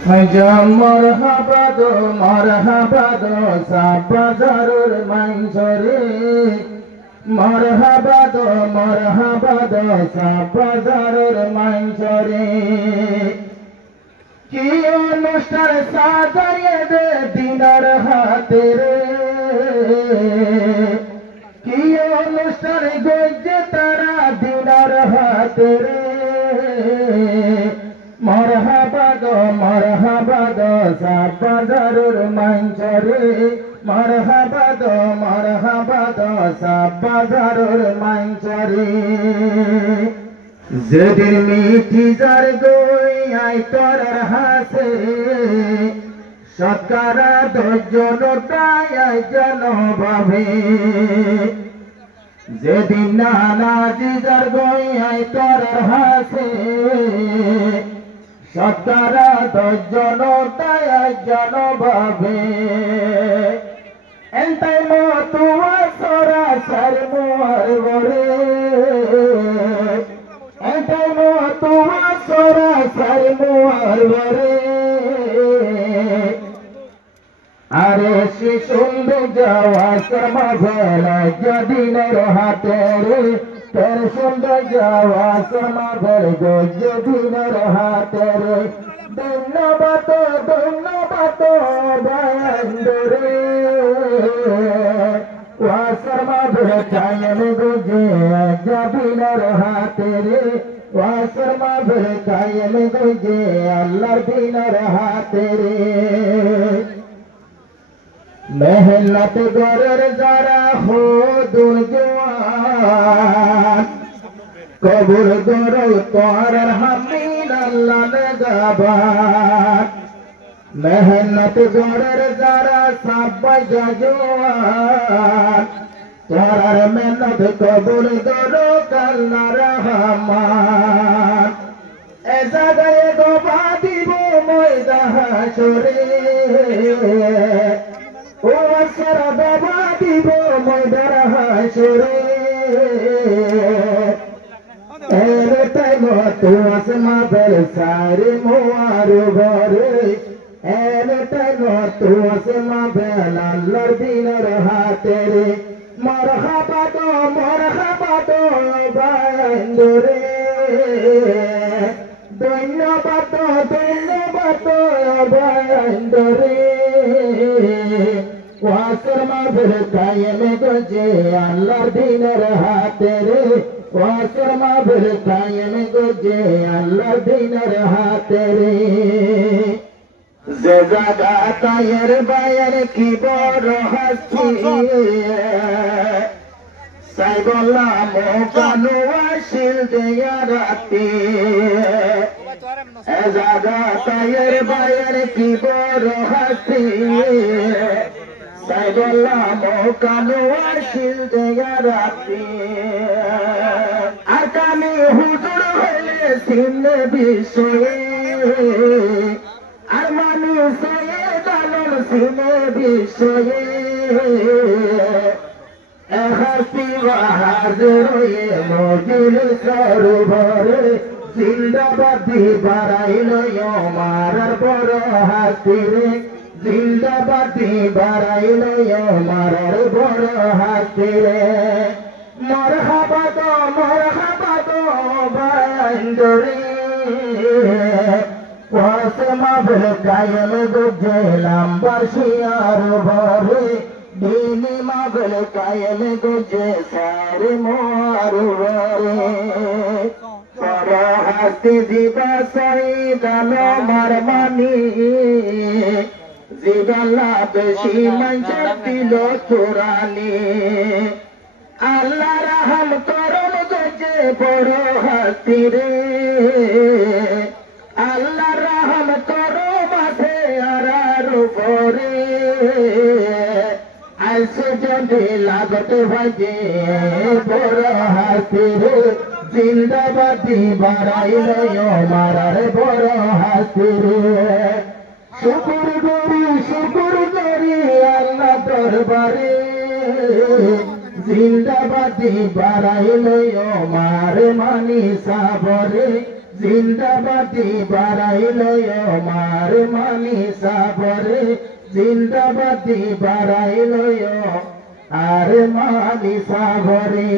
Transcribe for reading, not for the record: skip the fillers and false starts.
মরহাবা দো সাবাজারুর মাইসরে মরহাবা দো সাবাজারুর মাইসরে কি অনুষ্ঠান সাজাইয়ে দে দিনার হাতে রে কি অনুষ্ঠান গজে তারা দিনার হাতে রে মরহাবা দো সাবাজারুর মাইসরে মরহাবা দো সাবাজারুর মাইসরে যেদিন মিটি যার গই আই তোর হাসে সৎকারা দশজনটাই আই জনভাবে যেদিন নানা দিজার গই আই তোর হাসে সৎকারা দশজনটাই আই জনভাবে এন্তাই মতুয়া সরা সার মোয়ার গরে এন্তাই মতুয়া সরা সার মোয়ার গরে আরে সে সুন্দর যাওয়া শর্মা ভেলা যদিনের হাতে রে তোর সুন্দর যাওয়া শর্মা ভেল গো যদিনের হাতে রে ধন্যবাদ বায়ন্দরে শর্মা ভেল কায়েম গো যদিনের হাতে রে শর্মা ভেল কায়েম গো আল্লাহর দিনের হাতে রে মেহনত গরের যারা হো দুর্জওয়ান কবুল গরল করার হামিল আল্লাহ গাবান মেহনত গরের যারা সাব্বাই জওয়ান করার মেহনত কবুল গরল আল্লাহ রহমান এ জায়গায় গোবা দিব ময়দা হাসরে ও সারা বাবা দিব ময়দার হাসরে এরে তাই মতো আসমা বেল সারে মোয়ার ঘরে এরে তাই মতো আসমা বেল আল্লাহর দিনের হাতে রে মরহাবা দো বায়ন্দরে ধন্যবাদ বায়ন্দরে শর্মা ভেল কায়েম গজে আল্লাহর দিনের হাতে রে শর্মা ভেল কায়েম গজে আল্লাহর দিনের হাতে রে যে জাগা তায়ের বায়ের কি বড় হাসি সাই বললাম কানু আসিল দেয়া রাতে এ জাগা তায়ের বায়ের কি বড় হাসি সাই বললাম কানু আসিল দেয়া রাতে আর কানে হুজুর হলে সিনে বিষয়ে আর মানুষ দানল সিনে বিষয়ে হাসি হাজির মজিল সরোবরে জিন্দাবাদি বাড়াইল মারার বড় হাসি রে জিন্দাবাদি বাড়াইল মারার বড় হাসি রে মরহাবা দো বায়ন্দরে শর্মা ভেল কায়েম গজে লাম্বার শিয়ার ভরে দিনী মাগল কায়েম গজে সারে মোয়ার ভরে পর হাসি দিবা সাইদান মারমানি জিবাল্লা বেশি মঞ্জর দিল চোরানি আল্লাহ রহম করম গজে বড় হাসি রে আল্লাহ রহম করো মাঝে আরার উপরে আইসে যদি লাগত ভাজে বড় হাসি রে জিন্দাবাদি বাড়াইল মারার বড় হাসি রে শুকুর করি আল্লাহ দরবারে জিন্দাবাদি বাড়াইল মার মানি সাবরে জিন্দাবাদি বাড়াইল মার মানি সাবরে জিন্দাবাদি বাড়াইল আর মানি সাবরে